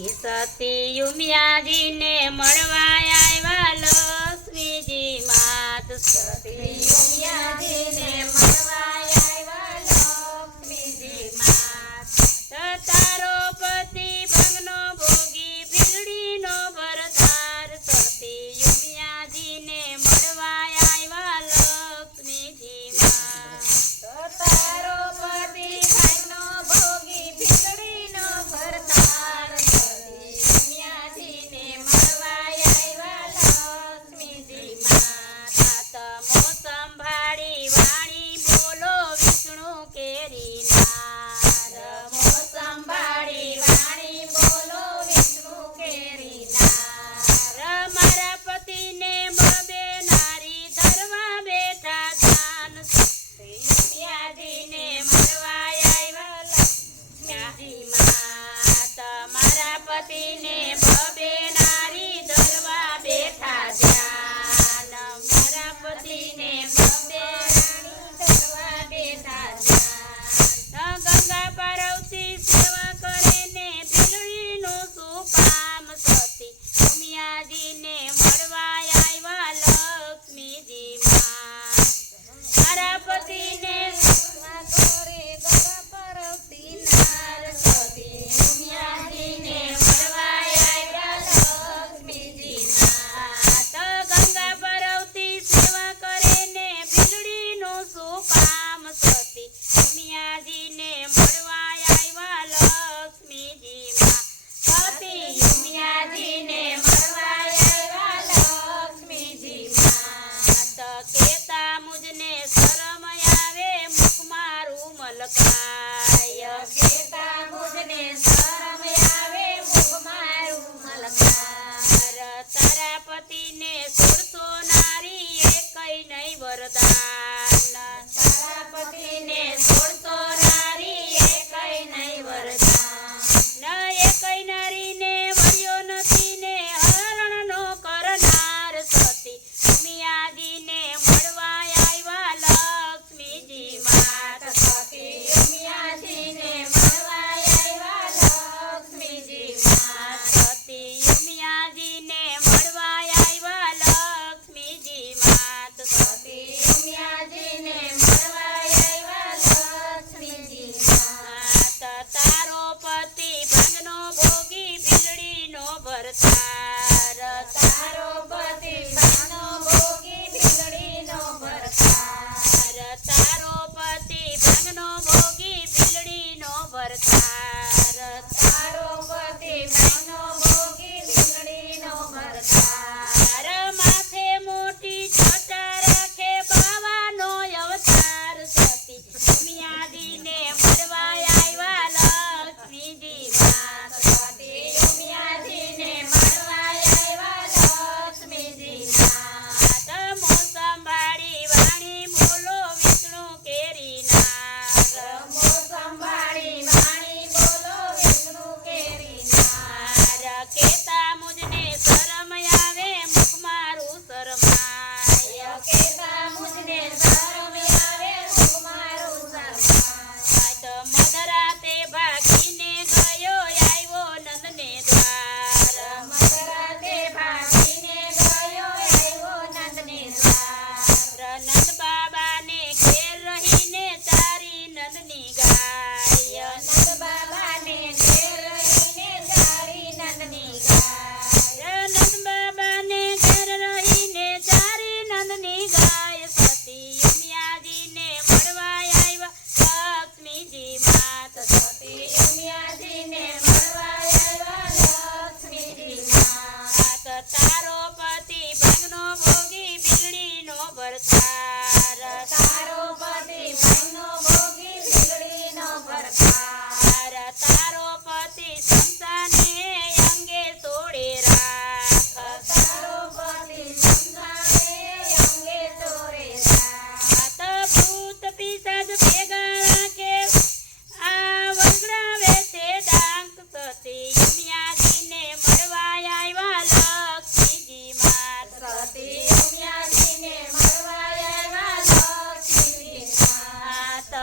સતી ઉમિયાજીને મળવા આવ્યા લક્ષ્મીજી માત સતી ઉમિયાજીને મળવા આવ્યા લક્ષ્મીજી માત તારો પતિ ભંગનો ભોગી ભીલડીનો ભરતાર સતી ઉમિયાજીને મળવા આવ્યા લક્ષ્મીજી માત તારો પતિ ભંગનો ભોગી ભીલડીનો ભરતાર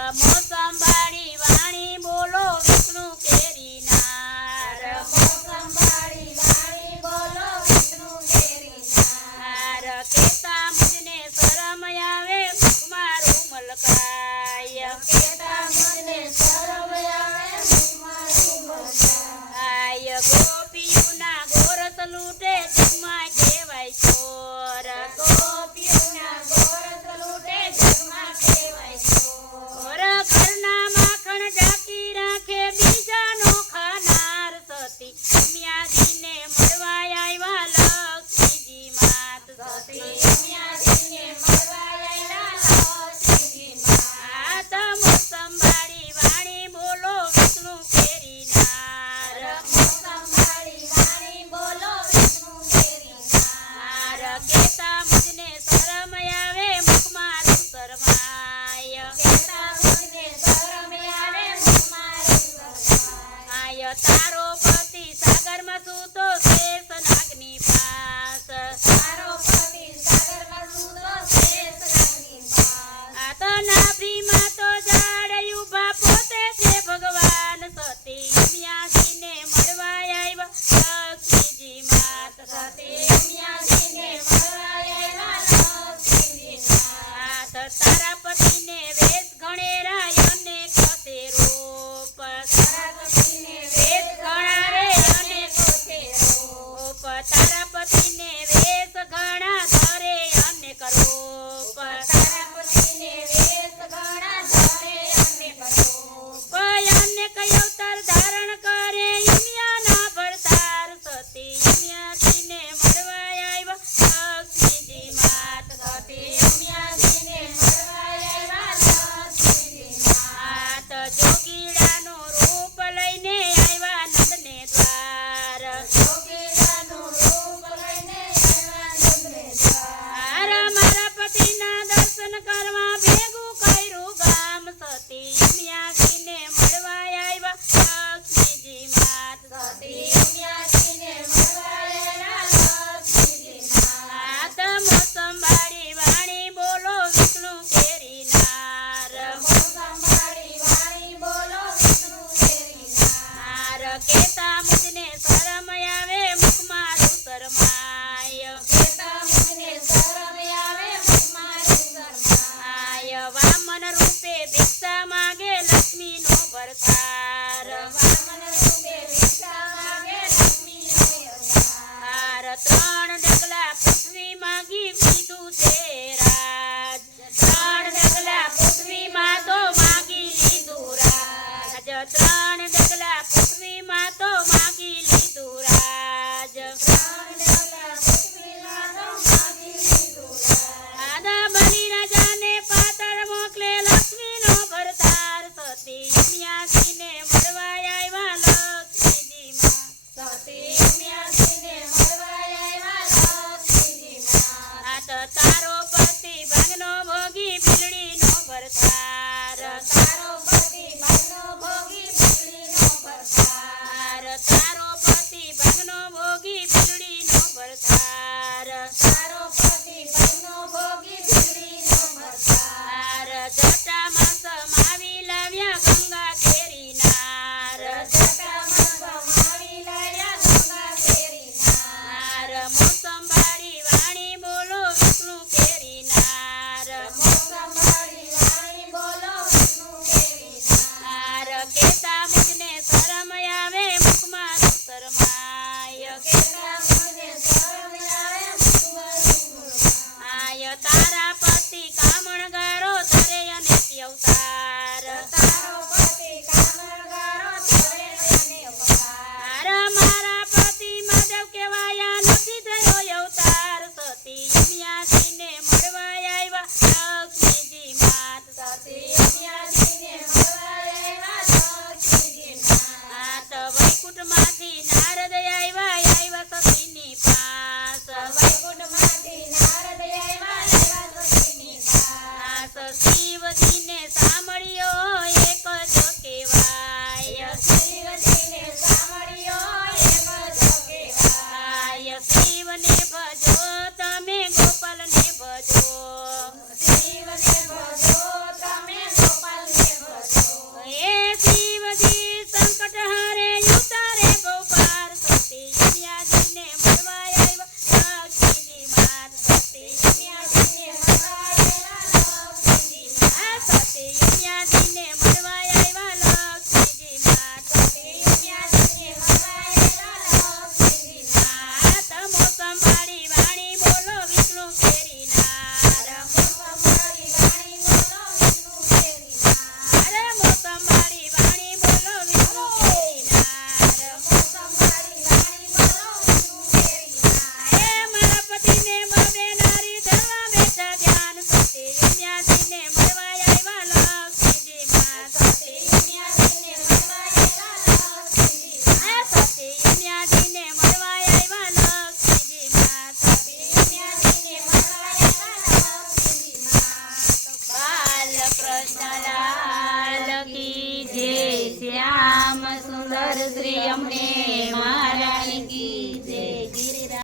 મોસંબાડી વાણી બોલો વિષ્ણુ કેરી નાર મોસંબાડી આય તારો પતિ સાગરમાં સૂતો શેષ નાગની પાસ તારો પતિ સાગરમાં સૂતો શેષ નાગની પાસ આ તો નાભીમાં તો ઝાડ ઊભા પોતે છે ભગવાન સતી ઉમિયાજીને મળવા આવ્યા લક્ષ્મીજી માત સતી ઉમિયાજીને મળવા આવ્યા લક્ષ્મીજી માત તારા પતિને વેશ ગણેરા અને કસે રૂપ તારા પતિને વેશ ઘણા રે અને કોતે રૂપ તારા પતિને વેશ ઘણા ધરે અનેક રૂપ તારા પતિને વેશ ઘણા ધરે અનેક રૂપ અનેક અવતાર ધારણ કરે ઉમિયાના ભરતાર સતી ઉમિયાજીને મળવા આવ્યા લક્ષ્મીજી માત સતી ઉમિયાજીને મળવા આવ્યા લક્ષ્મીજી માત જોગીડાનું રૂપ લઈને આવ્યા નંદને દ્વાર જોગીડાનું રૂપ લઈને આવ્યા નંદને દ્વાર મારા પતિના દર્શન કરવા ભેગું કર્યું ગામ સતી ઉમિયાજીને મળવા આવ્યા લક્ષ્મીજી માત સતી ઉમિયાજીને મળવા આવ્યા લક્ષ્મીજી માત મોસંબાડી વાણી બોલો વિષ્ણુ કેરી નાર સંભાળી વાણી બોલો વિષ્ણુ કેરી નાર કેતા મુજને શરમ આવે મુખમાં શરમાય કેતા મુજને શરમ આવે મુખમાં શરમાય વામન રૂપે ભિક્ષા માગે લક્ષ્મીનો ભરતાર વામન રૂપે ભિક્ષા માગે લક્ષ્મીનો અવતાર ત્રણ ડગલા પૃથ્વી માગી લીધું છે રાજ ત્રણ ડગલા પૃથ્વીમાં તો માગી લીધું રાજ ત્રણ ડગલા પૃથ્વીમાં તો માગી લીધું રાજ ત્રણ ડગલા પૃથ્વીમાં તો માગી લીધું રાજ આદા બલી રાજાને પાતળ મોકલે લક્ષ્મીનો ભરતાર સતી ઉમિયાજીને મળવા આવ્યા લક્ષ્મીજી માં સતી ઉમિયાજીને મળવા આવ્યા લક્ષ્મીજી માત તારો પતિ ભાગનો ભોગી બિલડીનો ભરતાર તારો પતિ ભાગનો ભોગી બિલડીનો ભરતાર તારો પતિ ભાગનો ભોગી બિલડીનો ભરતાર તારો પતિ ભાગનો ભોગી બિલડીનો ભરતાર જટામાં સમાવી લાવ્યા ગંગા કેરી નાર જટામાં સમાવી લાવ્યા ગંગા કેરી નાર મોસંબાડી વાણી બોલો વિષ્ણુ કેરી નાર મોસંબાળી વાણી બોલો વિષ્ણુ કેરી નાર કેતા મુજને શરમ આવે મુખમાં શરમાય કેતા મુજને શરમ અમને માફ